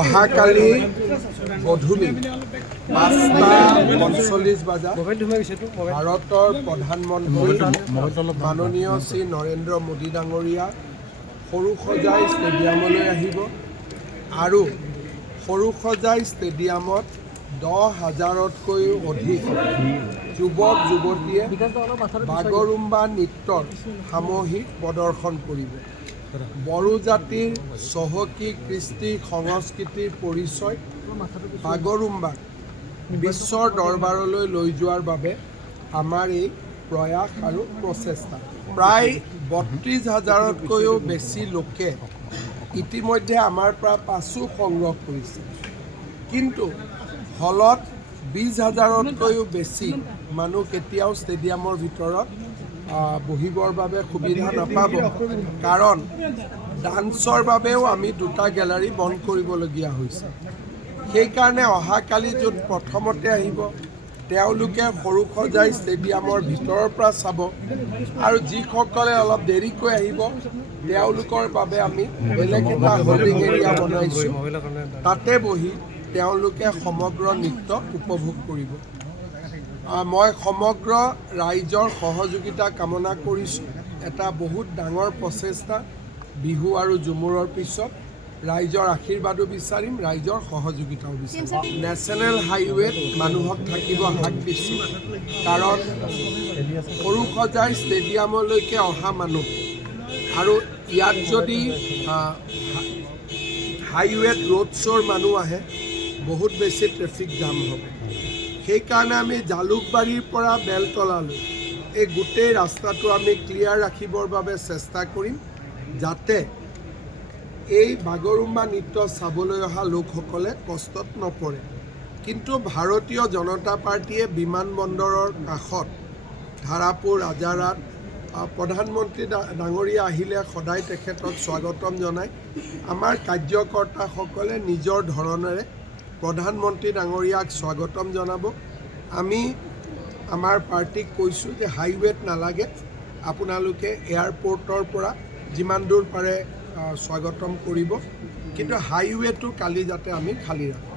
অহাকালি গধূলি 5:45 বজাত ভাৰতৰ প্ৰধানমন্ত্ৰী মাননীয় শ্ৰী নৰেন্দ্ৰ মোদী ডাঙৰীয়া সৰুসজাই ষ্টেডিয়ামলৈ আহিব আৰু সৰুসজাই ষ্টেডিয়ামত 10,000তকৈও অধিক যুৱক যুৱতীয়ে বাগৰুম্বা নৃত্যৰ সামূহিক প্ৰদৰ্শন কৰিব। বড়ো জাতিৰ চহকী কৃষ্টি সংস্কৃতিৰ পৰিচয় বাগৰুম্বাক বিশ্বৰ দৰবাৰলৈ লৈ যোৱাৰ বাবে আমাৰ এই প্ৰয়াস আৰু প্ৰচেষ্টা। প্ৰায় 32,000তকৈও বেছি লোকে ইতিমধ্যে আমাৰ পৰা পাছো সংগ্ৰহ কৰিছে, কিন্তু হলত 20,000তকৈও বেছি মানুহ কেতিয়াও ষ্টেডিয়ামৰ ভিতৰত বহিবৰ বাবে সুবিধা নাপাব, কাৰণ ডান্সৰ বাবেও আমি 2টা গেলাৰী বন্ধ কৰিবলগীয়া হৈছে। সেইকাৰণে অহাকালি য'ত প্ৰথমতে আহিব তেওঁলোকে সৰুসজাই ষ্টেডিয়ামৰ ভিতৰৰ পৰা চাব, আৰু যিসকলে অলপ দেৰিকৈ আহিব তেওঁলোকৰ বাবে আমি বেলেগ এটা হোল্ডিং এৰিয়া বনাইছোঁ, তাতে বহি তেওঁলোকে সমগ্ৰ নৃত্য উপভোগ কৰিব। মই সমগ্ৰ ৰাইজৰ সহযোগিতা কামনা কৰিছোঁ। এটা বহুত ডাঙৰ প্ৰচেষ্টা, বিহু আৰু ঝুমুৰৰ পিছত ৰাইজৰ আশীৰ্বাদো বিচাৰিম, ৰাইজৰ সহযোগিতাও বিচাৰিম। নেশ্যনেল হাইৱেত মানুহক থাকিব হাক দিছোঁ, কাৰণ সৰুসজাই ষ্টেডিয়ামলৈকে অহা মানুহ আৰু ইয়াত যদি হাইৱেত ৰোড শ্ব'ৰ মানুহ আহে বহুত বেছি ট্ৰেফিক জাম হ'ব। সেইকাৰণে আমি জালুকবাৰীৰ পৰা বেলতলালৈ এই গোটেই ৰাস্তাটো আমি ক্লিয়াৰ ৰাখিবৰ বাবে চেষ্টা কৰিম, যাতে এই বাগৰুম্বা নৃত্য চাবলৈ অহা লোকসকলে কষ্টত নপৰে। কিন্তু ভাৰতীয় জনতা পাৰ্টীয়ে বিমানবন্দৰৰ কাষত ধাৰাপুৰ ৰাজাৰাত প্ৰধানমন্ত্ৰী ডাঙৰীয়া আহিলে সদায় তেখেতক স্বাগতম জনায়। আমাৰ কাৰ্যকৰ্তাসকলে নিজৰ ধৰণেৰে প্ৰধানমন্ত্ৰী ডাঙৰীয়াক স্বাগতম জনাব। আমি আমাৰ পাৰ্টীক কৈছোঁ যে হাইৱেত নালাগে, আপোনালোকে এয়াৰপৰ্টৰ পৰা যিমান দূৰ পাৰে স্বাগতম কৰিব, কিন্তু হাইৱেটো কালি যাতে আমি খালী ৰাখোঁ।